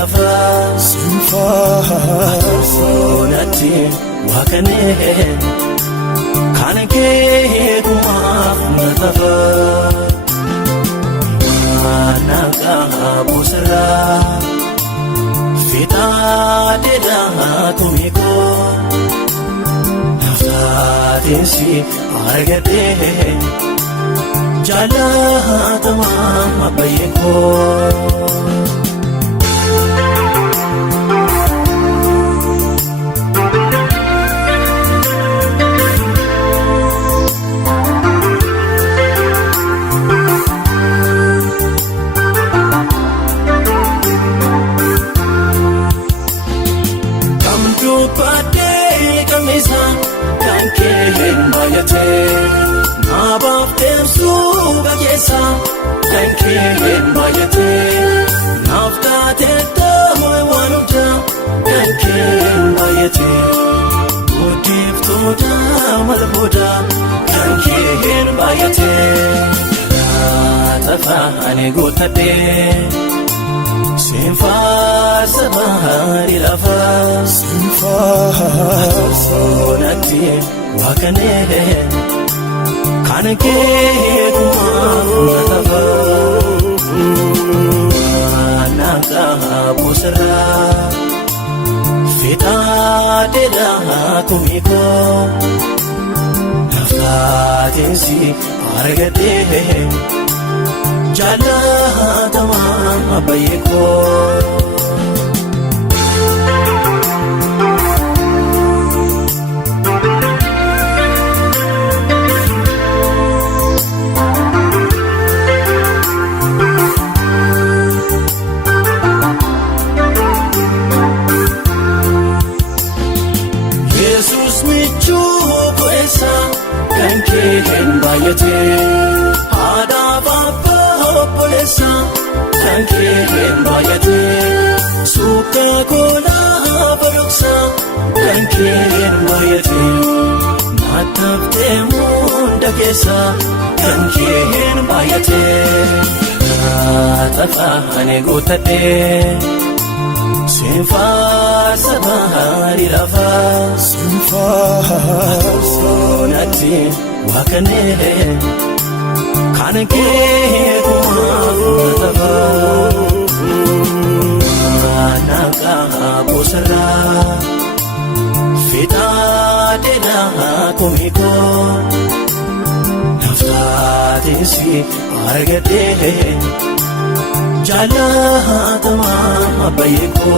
lafa sonatti wakane kanake kumaaf natafa manaka busra fita deda kumiko naftatinsi argate jala tamam abayko Abaftem suga yesa kanken bayate naftate tamoy wanuja kanken bayate udif toda malboda kanken bayate tafa ane gotade sinfa sabari lafa sinfa sonati wakane kanake kumatafa manaka busra fita deda kumiko naftatinsi argate jala tamam abayko kanken bayate ada baba polesa kanken bayate suka kola baroksa kanken bayate matapte munda kesa kanken bayate tafa ane gotate sinfa sabari lafa sinfa sonati wakane kanake kumatafa manaka busra fita deda kumiko naftatinsi argate jala tamam abayko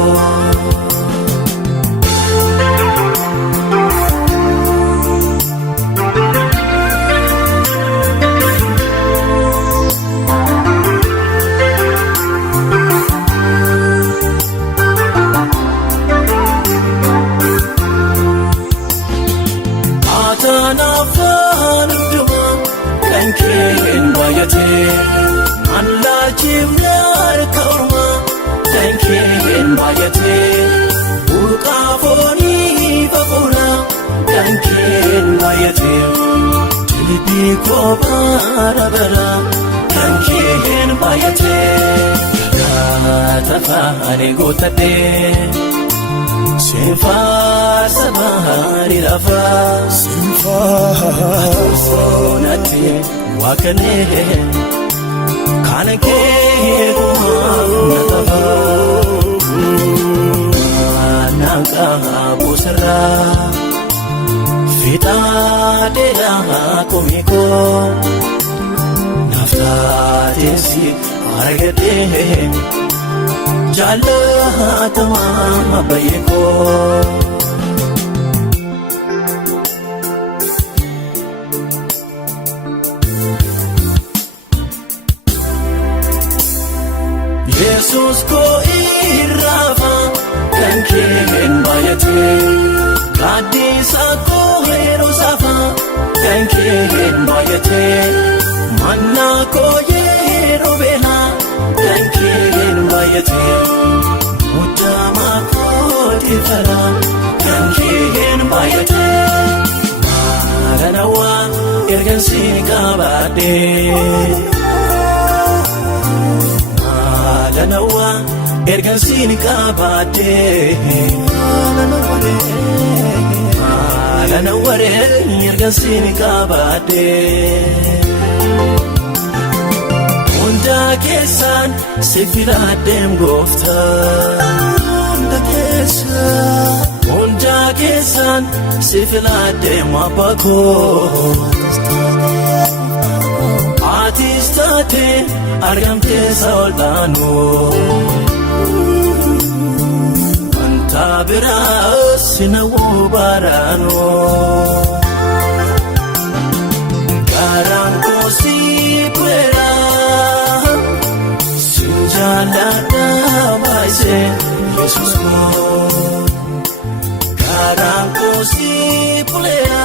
kanken bayate alla jimlar kauma kanken bayate uka foni bakuna kanken bayate tibi ko barabara kanken bayate tafa ane gotate sinfa sabari lafa sinfa sonati wakane kanake kumatafa manaka busra fita deda kumiko naftatinsi argate jala tamam abayko Jesus ko irafa kanken bayate kadisa ko herosafa kanken bayate manna ko yerobena kanken bayate mutama ko tifara kanken bayate maranawa ergansi kabade lanawa ergan siin qabaadhee alana waree ergan siin qabaadhee hunda keessaan si filadheem gooftaa hunda keessaan si filadheem abbaa koo atis taatee argamtee saawoltaanoo wanta biraas sinawwuu baaraanoo garaan koo si bu'eera sin jaalladha baay'isee Yesuus koo garaan koo si bu'eera